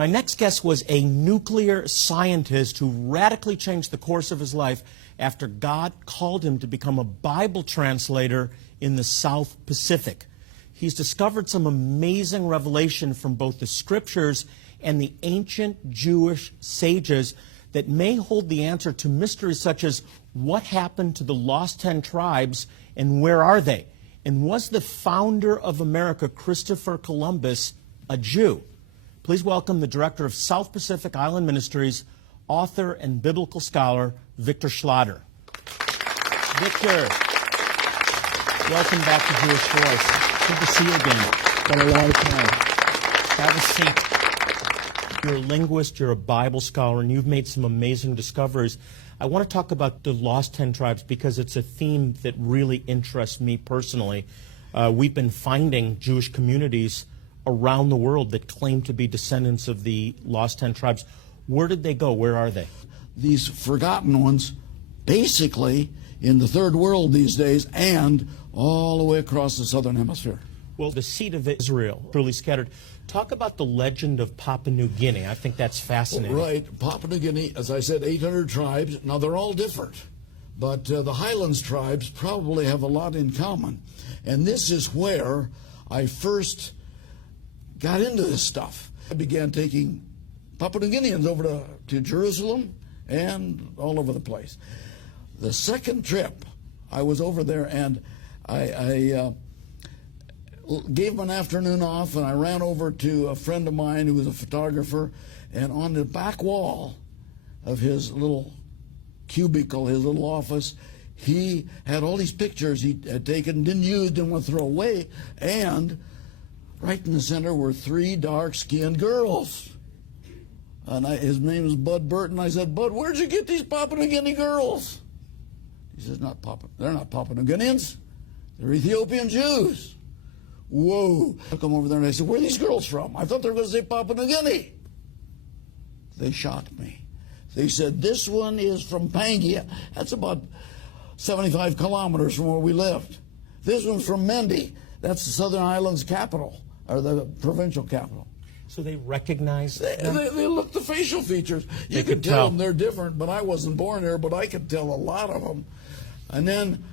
My next guest was a nuclear scientist who radically changed the course of his life after God called him to become a Bible translator in the South Pacific. He's discovered some amazing revelation from both the scriptures and the ancient Jewish sages that may hold the answer to mysteries such as what happened to the lost 10 tribes and where are they? And was the founder of America, Christopher Columbus, a Jew? Please welcome the director of South Pacific Island Ministries, author and biblical scholar, Victor Schlatter. Victor, welcome back to Jewish Voice. Good to see you again. Been a long time. Have a seat. You're a linguist, you're a Bible scholar, and you've made some amazing discoveries. I want to talk about the lost 10 tribes because it's a theme that really interests me personally. We've been finding Jewish communities around the world that claim to be descendants of the lost 10 tribes. Where did they go? Where are they? These forgotten ones, basically in the third world these days and all the way across the southern hemisphere. Well, the seed of Israel, truly scattered. Talk about the legend of Papua New Guinea. I think that's fascinating. Right. Papua New Guinea, as I said, 800 tribes. Now, they're all different, but the Highlands tribes probably have a lot in common. And this is where I first got into this stuff. I began taking Papua New Guineans over to Jerusalem and all over the place. The second trip, I was over there and I gave him an afternoon off, and I ran over to a friend of mine who was a photographer, and on the back wall of his little cubicle, his little office, he had all these pictures he had taken, didn't use, didn't want to throw away, and right in the center were 3 dark-skinned girls. And his name was Bud Burton. I said, Bud, where'd you get these Papua New Guinea girls? He says, they're not Papua New Guineans. They're Ethiopian Jews. Whoa. I come over there and I said, where are these girls from? I thought they were going to say Papua New Guinea. They shocked me. They said, this one is from Pangaea. That's about 75 kilometers from where we lived. This one's from Mendi. That's the Southern Islands capital, or the provincial capital. So they recognize them? They look the facial features. You can tell them they're different, but I wasn't born there, but I could tell a lot of them. And then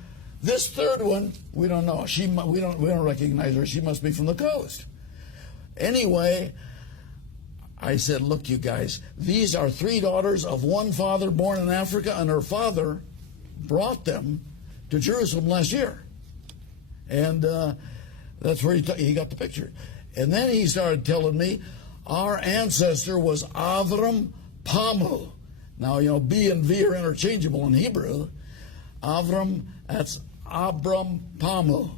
this third one, we don't know. We don't recognize her. She must be from the coast. Anyway, I said, look, you guys, these are 3 daughters of one father born in Africa, and her father brought them to Jerusalem last year. And that's where he got the picture. And then he started telling me our ancestor was Avram Pamu. Now, you know, B and V are interchangeable in Hebrew. Avram, that's Abram Pamu.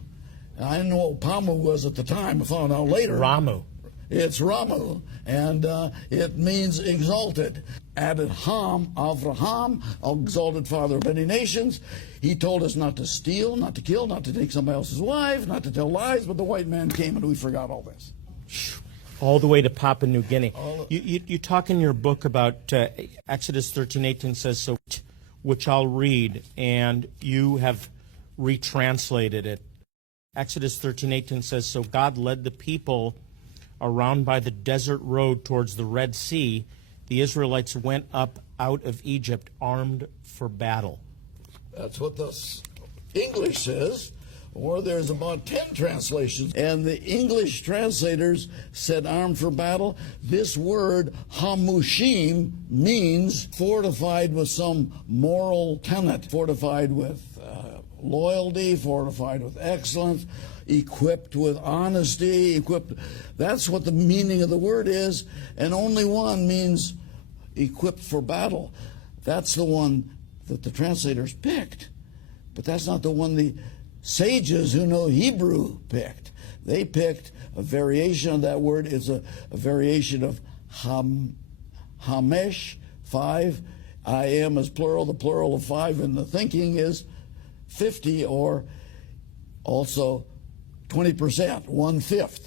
And I didn't know what Pamu was at the time. I found out later. Ramu. It's Ramu, and it means exalted. Added Ham, Avraham, exalted father of many nations. He told us not to steal, not to kill, not to take somebody else's wife, not to tell lies, but the white man came and we forgot all this. All the way to Papua New Guinea. You talk in your book about Exodus 13:18 says, so, which I'll read, and you have retranslated it. Exodus 13:18 says, so God led the people around by the desert road towards the Red Sea. The Israelites went up out of Egypt armed for battle. That's what the English says, or there's about 10 translations. And the English translators said armed for battle. This word, hamushim, means fortified with some moral tenet, fortified with loyalty, fortified with excellence, equipped with honesty, equipped. That's what the meaning of the word is, and only one means equipped for battle. That's the one that the translators picked, but that's not the one the sages who know Hebrew picked. They picked a variation of that word. It's a variation of hamesh, 5. I am is plural. The plural of 5 in the thinking is 50, or also 20%, 1/5.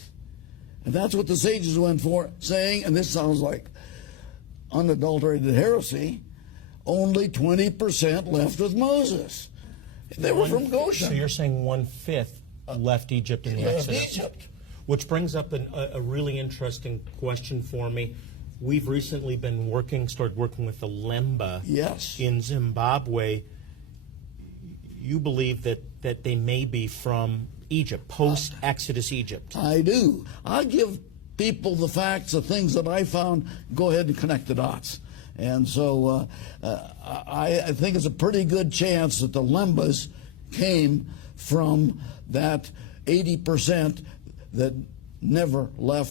And that's what the sages went for, saying, and this sounds like unadulterated heresy, only 20% left with Moses. They were from Goshen. So you're saying 1/5 left Egypt in the Exodus? Egypt. Which brings up a really interesting question for me. We've recently started working with the Lemba Yes. in Zimbabwe. You believe that they may be from Egypt, post-Exodus Egypt. I do. I give people the facts, the things that I found, go ahead and connect the dots. And so I think it's a pretty good chance that the Lembas came from that 80% that never left